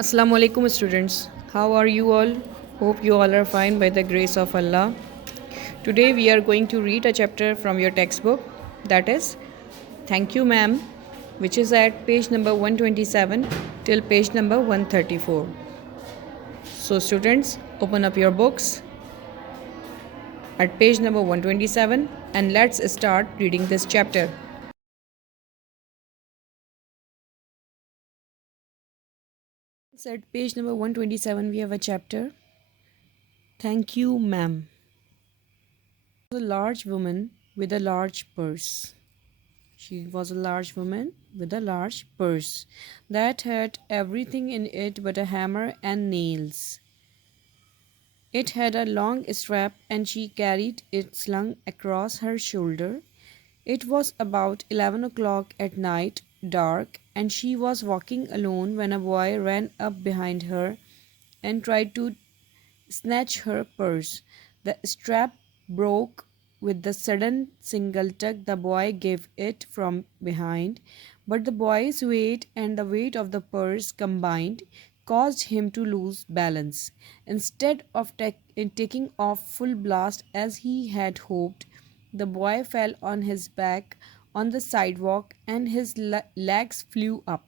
Assalamu alaikum students. How are you all? Hope you all are fine by the grace of Allah. Today we are going to read a chapter from your textbook, that is Thank You Ma'am, which is at page number 127 till page number 134. So students, open up your books at page number 127 and let's start reading this chapter. At page number 127 we have a chapter Thank You Ma'am. A large woman with a large purse. She was a large woman with a large purse that had everything in it but a hammer and nails. It had a long strap and she carried it slung across her shoulder. It was about 11 o'clock at night, dark, and she was walking alone when a boy ran up behind her and tried to snatch her purse. The strap broke with the sudden single tug the boy gave it from behind, but the boy's weight and the weight of the purse combined caused him to lose balance. Instead of taking off full blast as he had hoped, the boy fell on his back on the sidewalk and his legs flew up.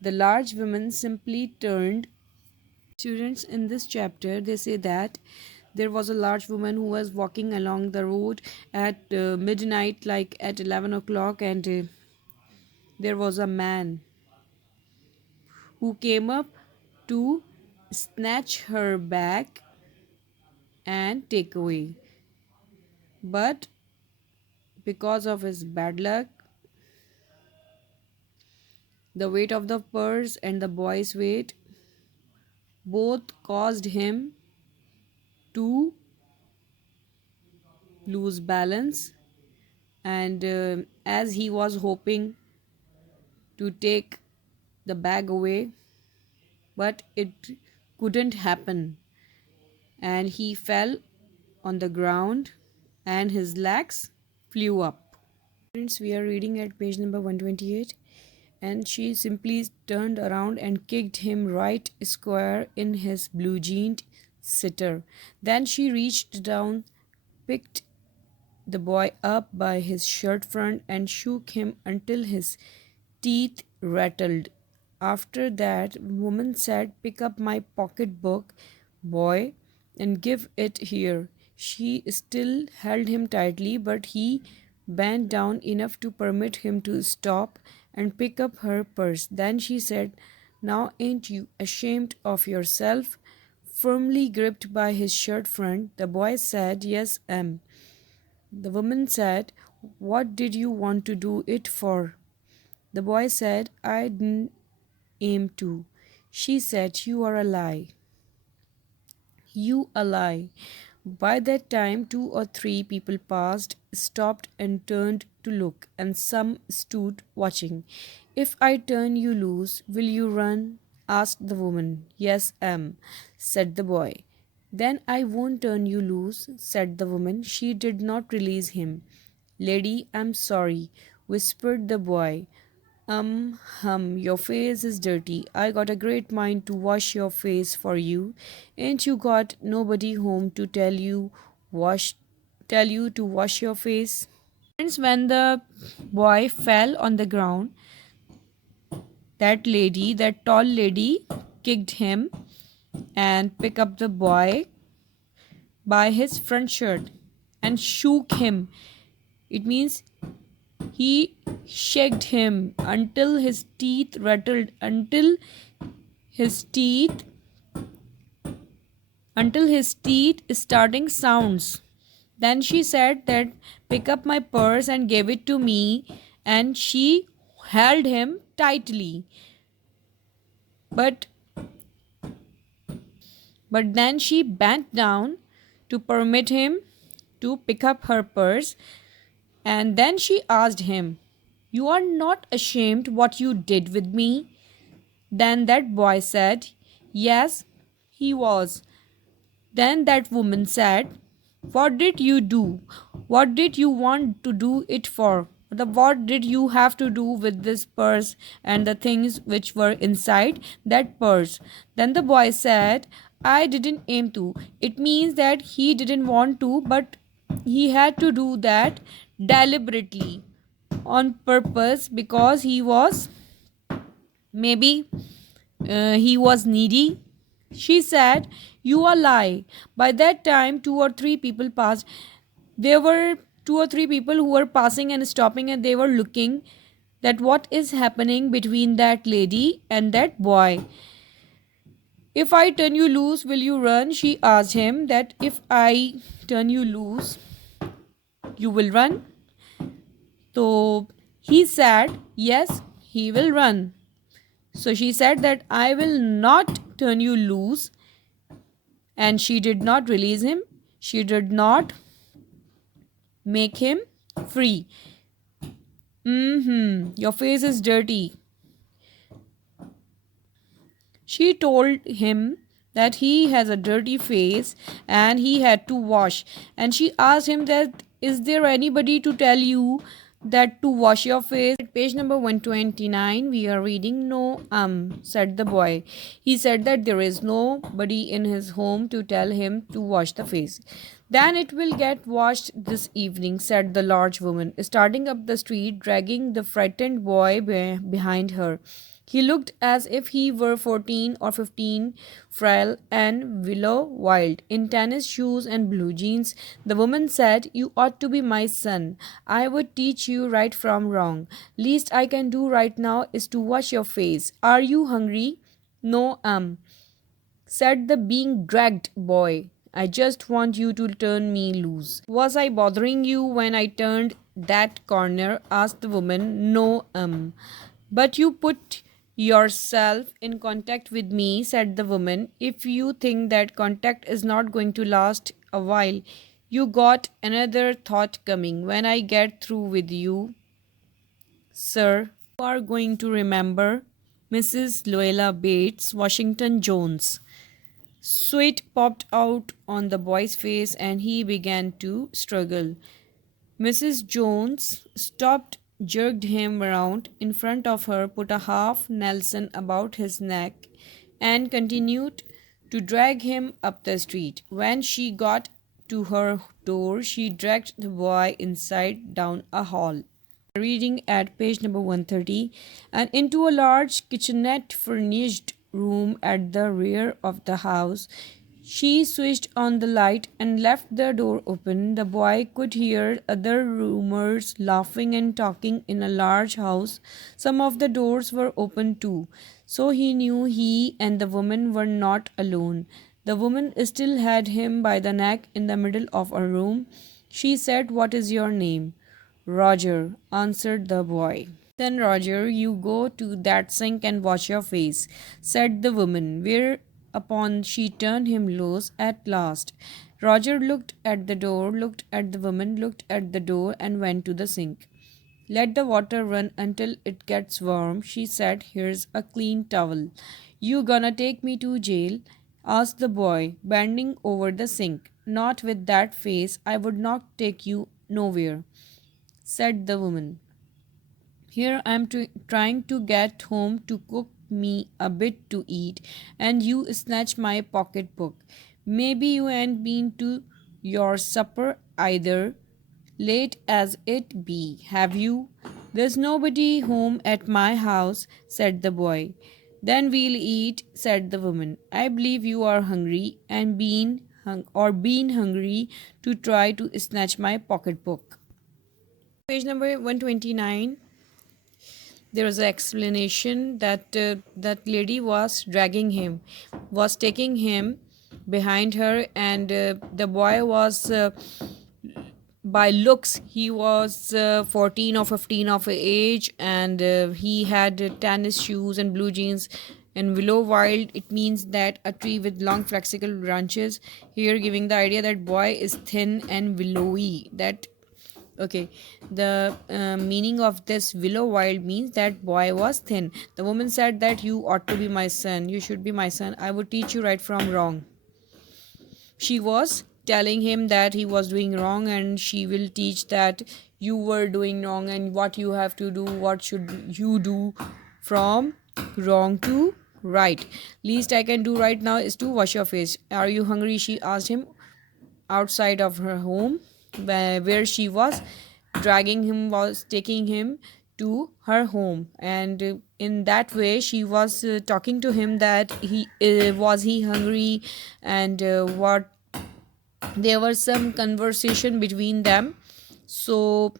The large woman simply turned. Students, in this chapter they say that there was a large woman who was walking along the road at midnight, like at 11 o'clock, and there was a man who came up to snatch her bag and take away. But because of his bad luck, the weight of the purse and the boy's weight both caused him to lose balance. And as he was hoping to take the bag away, but it couldn't happen, and he fell on the ground and his legs flew up. Friends, we are reading at page number 128, and she simply turned around and kicked him right square in his blue jeaned sitter. Then she reached down, picked the boy up by his shirt front and shook him until his teeth rattled. After that, woman said, "Pick up my pocketbook, boy, and give it here." She still held him tightly, but he bent down enough to permit him to stop and pick up her purse. Then she said, "Now ain't you ashamed of yourself?" Firmly gripped by his shirt front, the boy said, "Yes, am." The woman said, "What did you want to do it for?" The boy said, "I didn't aim to." She said, "You are a lie. You a lie." By that time, two or three people passed, stopped, and turned to look, and some stood watching. "If I turn you loose, will you run?" asked the woman. "Yes, said the boy. "Then I won't turn you loose," said the woman. She did not release him. "Lady, I'm sorry," whispered the boy. Your face is dirty. I got a great mind to wash your face for you. Ain't you got nobody home to tell you to wash your face?" Friends, when the boy fell on the ground, that tall lady, kicked him and picked up the boy by his front shirt and shook him. It means he shook him until his teeth rattled, his teeth until his teeth starting sounds. Then she said that, "Pick up my purse and give it to me," and she held him tightly. But then she bent down to permit him to pick up her purse, and then she asked him, "You are not ashamed what you did with me?" Then that boy said, "Yes, he was." Then that woman said, "What did you do? What did you want to do it for?" The what did you have to do with this purse and the things which were inside that purse? Then the boy said, I didn't aim to. It means that he didn't want to, but he had to do that deliberately on purpose because he was maybe he was needy. She said, you are lie. By that time, two or three people passed. There were two or three people who were passing and stopping, and they were looking that what is happening between that lady and that boy. If I turn you loose, will you run? She asked him that if I turn you loose, you will run. So he said, yes, he will run. So she said that I will not turn you loose, and she did not release him. She did not make him free. Your face is dirty. She told him that he has a dirty face and he had to wash. And she asked him that is there anybody to tell you that to wash your face? At page number 129 we are reading no said the boy. He said that there is nobody in his home to tell him to wash the face. Then it will get washed this evening, said the large woman, starting up the street, dragging the frightened boy behind her. He looked as if he were 14 or 15, frail and willow wild, in tennis shoes and blue jeans. The woman said, you ought to be my son. I would teach you right from wrong. Least I can do right now is to wash your face. Are you hungry? No, said the being dragged boy. I just want you to turn me loose. Was I bothering you when I turned that corner? Asked the woman. No, but you put yourself in contact with me, said the woman. If you think that contact is not going to last a while, you got another thought coming. When I get through with you, sir, you are going to remember Mrs. Luella Bates, Washington Jones. Sweat popped out on the boy's face and he began to struggle. Mrs. Jones stopped, jerked him round in front of her, put a half Nelson about his neck, and continued to drag him up the street. When she got to her door, she dragged the boy inside down a hall. Reading at page number 130, and into a large kitchenette furnished room at the rear of the house. She switched on the light and left the door open. The boy could hear other roomers laughing and talking in a large house. Some of the doors were open too, so he knew he and the woman were not alone. The woman still had him by the neck in the middle of a room. She said, what is your name? Roger, answered the boy. Then, Roger, you go to that sink and wash your face, said the woman, whereupon she turned him loose at last. Roger looked at the door, looked at the woman, looked at the door, and went to the sink. Let the water run until it gets warm, she said. Here's a clean towel. You gonna take me to jail? Asked the boy, bending over the sink. Not with that face. I would not take you nowhere, said the woman. Here I am trying to get home to cook me a bit to eat, and you snatch my pocketbook. Maybe you ain't been to your supper either, late as it be, have you? There's nobody home at my house, said the boy. Then we'll eat, said the woman. I believe you are hungry and been hungry to try to snatch my pocketbook. Page number 129. There was an explanation that that lady was dragging him, was taking him behind her, and the boy was by looks he was 14 or 15 of age, and he had tennis shoes and blue jeans and willow wild. It means that a tree with long flexible branches, here giving the idea that boy is thin and willowy. That okay, the meaning of this willow wild means that boy was thin. The woman said that you ought to be my son, you should be my son, I would teach you right from wrong. She was telling him that he was doing wrong, and she will teach that you were doing wrong and what you have to do, what should you do from wrong to right. Least I can do right now is to wash your face. Are you hungry? She asked him outside of her home, where she was dragging him, was taking him to her home. And in that way she was talking to him that he was he hungry, and what there was some conversation between them. So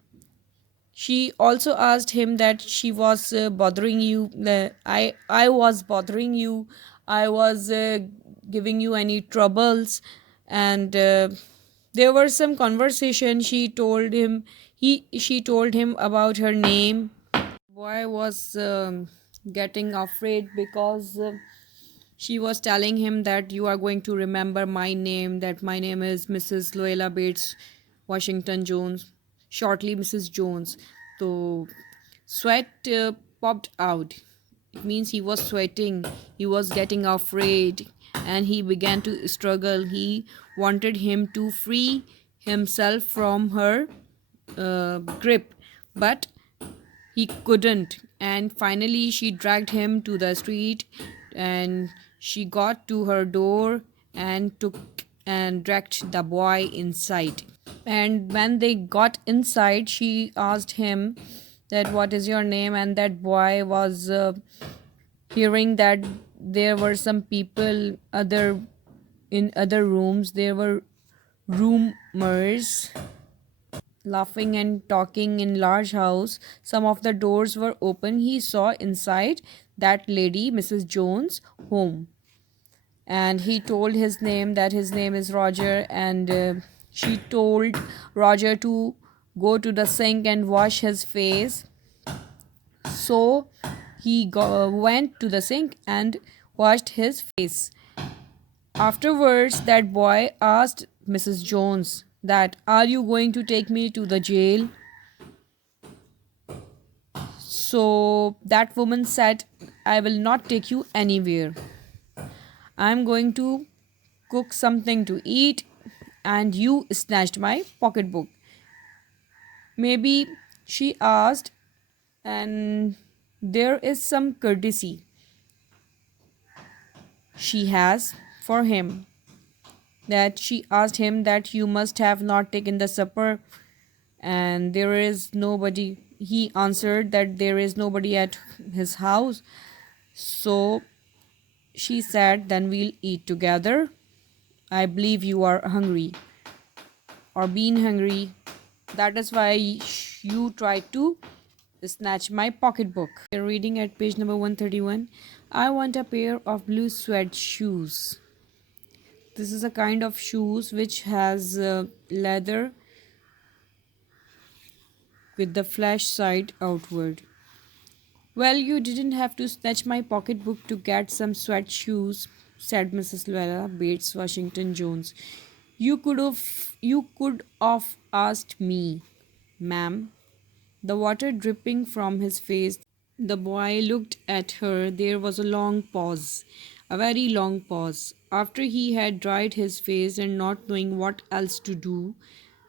she also asked him that she was bothering you, I was bothering you, I was giving you any troubles. And there were some conversation. She told him about her name. Boy was getting afraid because she was telling him that you are going to remember my name, that my name is Mrs. Loela Bates Washington Jones, shortly Mrs. Jones. So sweat popped out. It means he was sweating, he was getting afraid, and he began to struggle. He wanted him to free himself from her grip, but he couldn't. And finally she dragged him to the street, and she got to her door and took and dragged the boy inside. And when they got inside, she asked him that what is your name. And that boy was hearing that there were some people other in other rooms. There were rumors laughing and talking in large house. Some of the doors were open. He saw inside that lady Mrs. Jones home, and he told his name, that his name is Roger. And she told Roger to go to the sink and wash his face. So went to the sink and washed his face. Afterwards that boy asked Mrs. Jones that, are you going to take me to the jail? So that woman said, I will not take you anywhere. I'm going to cook something to eat, and you snatched my pocketbook. Maybe she asked, and there is some courtesy she has for him, that she asked him that you must have not taken the supper, and there is nobody. He answered that there is nobody at his house. So she said, then we'll eat together. I believe you are hungry or been hungry. That is why you tried to snatch my pocketbook. You're reading at page number 131. I want a pair of blue suede shoes. This is a kind of shoes which has leather with the flash side outward. Well, you didn't have to snatch my pocketbook to get some sweat shoes, said Mrs. Luella Bates Washington Jones. You could have asked me, ma'am. The water dripping from his face. The boy looked at her. There was a long pause, a very long pause. After he had dried his face and not knowing what else to do,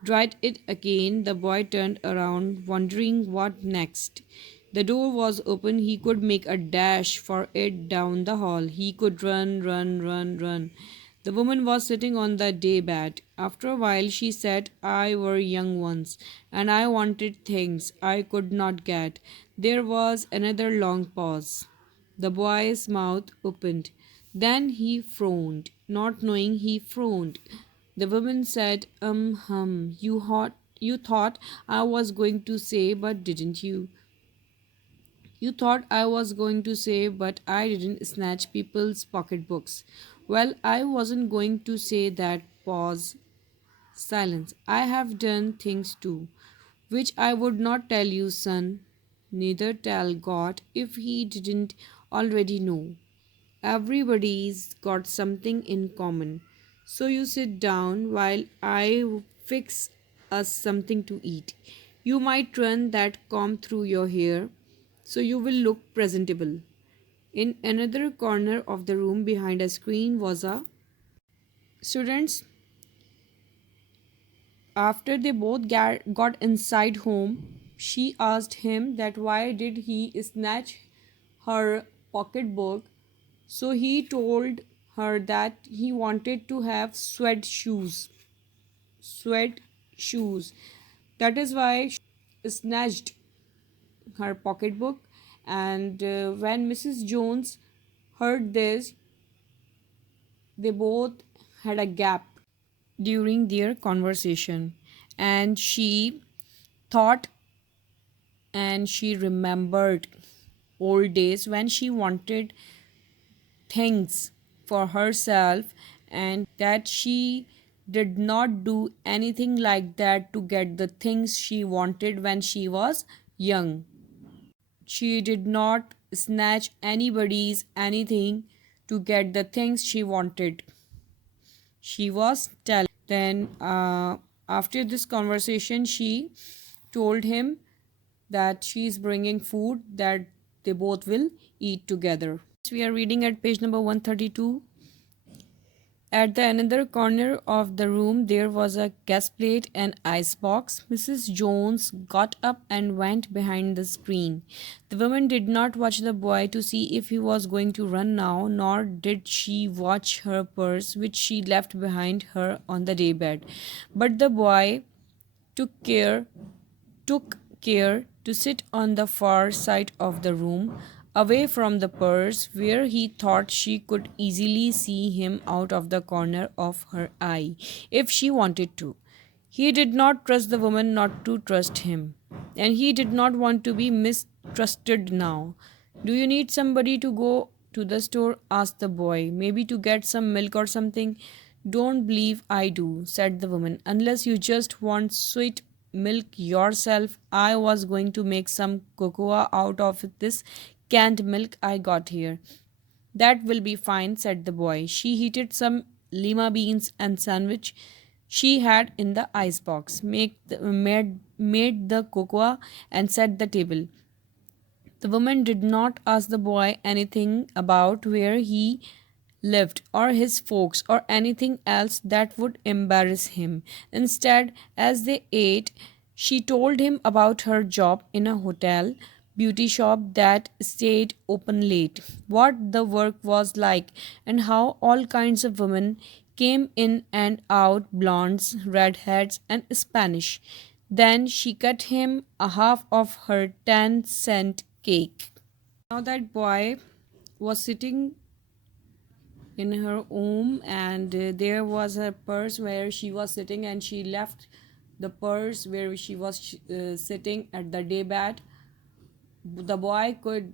dried it again, the boy turned around, wondering what next. The door was open. He could make a dash for it down the hall. He could run, run, run, run. The woman was sitting on the day bed. After a while she said, I were young once, and I wanted things I could not get. There was another long pause. The boy's mouth opened. Then he frowned, not knowing he frowned. The woman said, you thought I was going to say, but didn't you? You thought I was going to say, but I didn't snatch people's pocketbooks. Well, I wasn't going to say that. Pause. Silence. I have done things too, which I would not tell you, son. Neither tell God if he didn't already know. Everybody's got something in common. So you sit down while I fix us something to eat. You might run that comb through your hair so you will look presentable. In another corner of the room behind a screen was a students. After they both got inside home, she asked him that why did he snatch her pocketbook. So he told her that he wanted to have sweat shoes. Sweat shoes. That is why she snatched her pocketbook. And when Mrs. Jones heard this, they both had a gap during their conversation, and she thought and she remembered old days when she wanted things for herself, and that she did not do anything like that to get the things she wanted when she was young. She did not snatch anybody's anything to get the things she wanted. She was telling. Then, after this conversation, she told him that she is bringing food that they both will eat together. We are reading at page number 132. At the another corner of the room, there was a gas plate and ice box. Mrs. Jones got up and went behind the screen. The woman did not watch the boy to see if he was going to run now, nor did she watch her purse, which she left behind her on the daybed. But the boy took care took care to sit on the far side of the room, away from the purse, where he thought she could easily see him out of the corner of her eye, if she wanted to. He did not trust the woman not to trust him, and he did not want to be mistrusted now. Do you need somebody to go to the store? Asked the boy. Maybe to get some milk or something? Don't believe I do, said the woman, unless you just want sweet milk yourself. I was going to make some cocoa out of this canned milk I got here. That will be fine, said the boy. She heated some lima beans and sandwich she had in the icebox, made the cocoa, and set the table. The woman did not ask the boy anything about where he lived or his folks or anything else that would embarrass him. Instead, as they ate, she told him about her job in a hotel beauty shop that stayed open late, what the work was like, and how all kinds of women came in and out, blondes, redheads, and Spanish. Then she cut him a half of her 10-cent cake. Now that boy was sitting in her home, and there was her purse where she was sitting, and she left the purse where she was sitting at the day bed. The boy could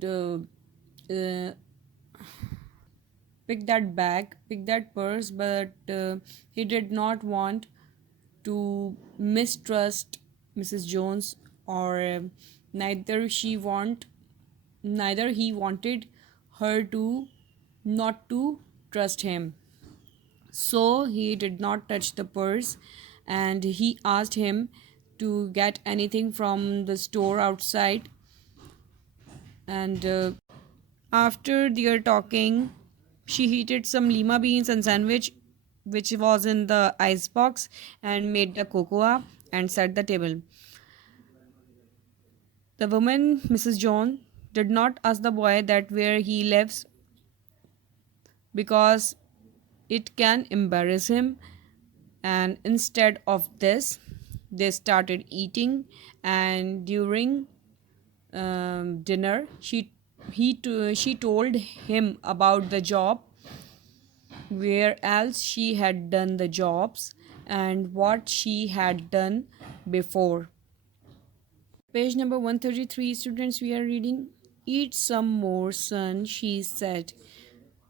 pick that purse, but he did not want to mistrust Mrs. Jones, or neither she want neither he wanted her to not to trust him. So he did not touch the purse, and he asked him to get anything from the store outside. And after their talking, she heated some lima beans and sandwich which was in the ice box, and made the cocoa and set the table. The woman, Mrs. John, did not ask the boy that where he lives, because it can embarrass him, and instead of this, they started eating. And during dinner, she told him about the job, where else she had done the jobs, and what she had done before. Page number 133, students, we are reading. Eat some more, son, she said.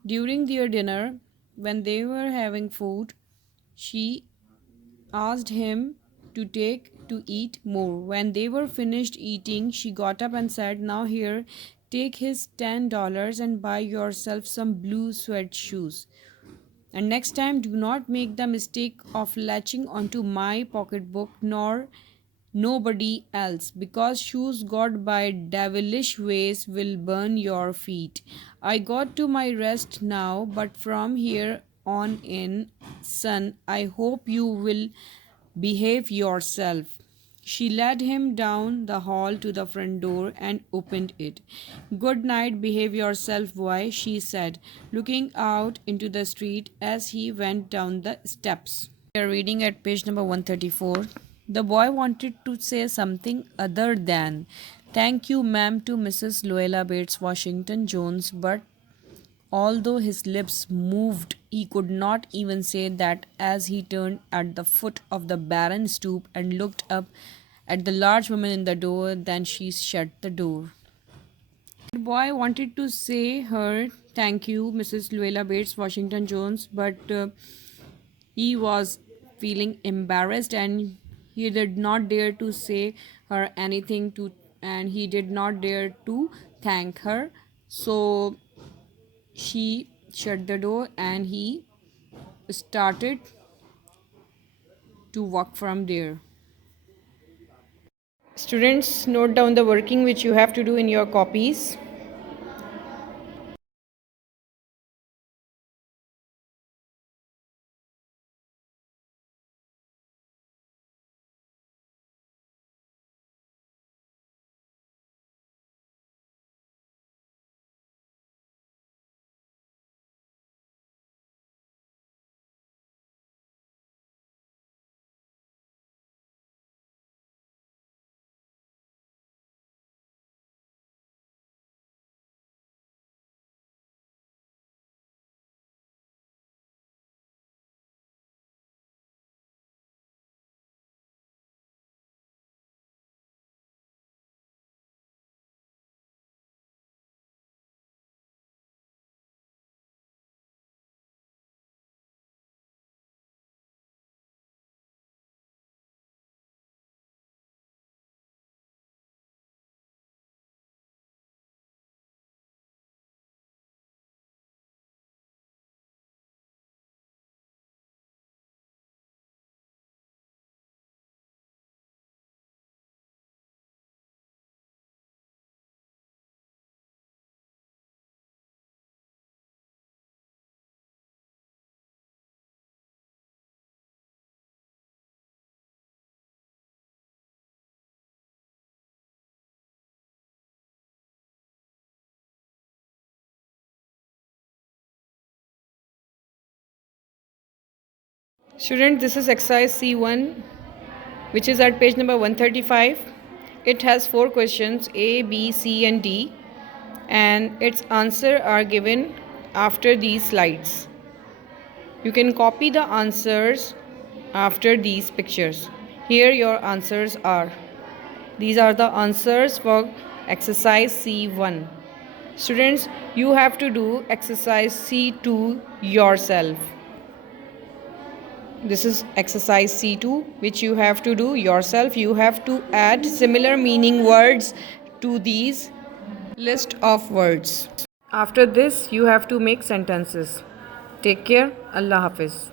During their dinner, when they were having food, she asked him to eat more. When they were finished eating, she got up and said, now here, take his $10 and buy yourself some blue sweat shoes. And next time, do not make the mistake of latching onto my pocketbook, nor nobody else, because shoes got by devilish ways will burn your feet. I got to my rest now, but from here on in, son, I hope you will Behave yourself. She led him down the hall to the front door and opened it. Good night, behave yourself, boy, she said, looking out into the street as he went down the steps. We are reading at page number 134. The boy wanted to say something other than thank you, ma'am, to Mrs. Luella Bates Washington Jones, but although his lips moved, he could not even say that as he turned at the foot of the barren stoop and looked up at the large woman in the door. Then she shut the door. The boy wanted to say her thank you, Mrs. Luella Bates Washington Jones, but he was feeling embarrassed and he did not dare to say her anything to and he did not dare to thank her. So she shut the door and he started to walk from there. Students, note down the working which you have to do in your copies. Student, this is exercise C1, which is at page number 135. It has 4 questions A, B, C, and D, and its answer are given after these slides. You can copy the answers after these pictures. Here your answers are. These are the answers for exercise C1. Students, you have to do exercise C2 yourself. This is exercise C2, which you have to do yourself. You have to add similar meaning words to these list of words. After this, you have to make sentences. Take care. Allah Hafiz.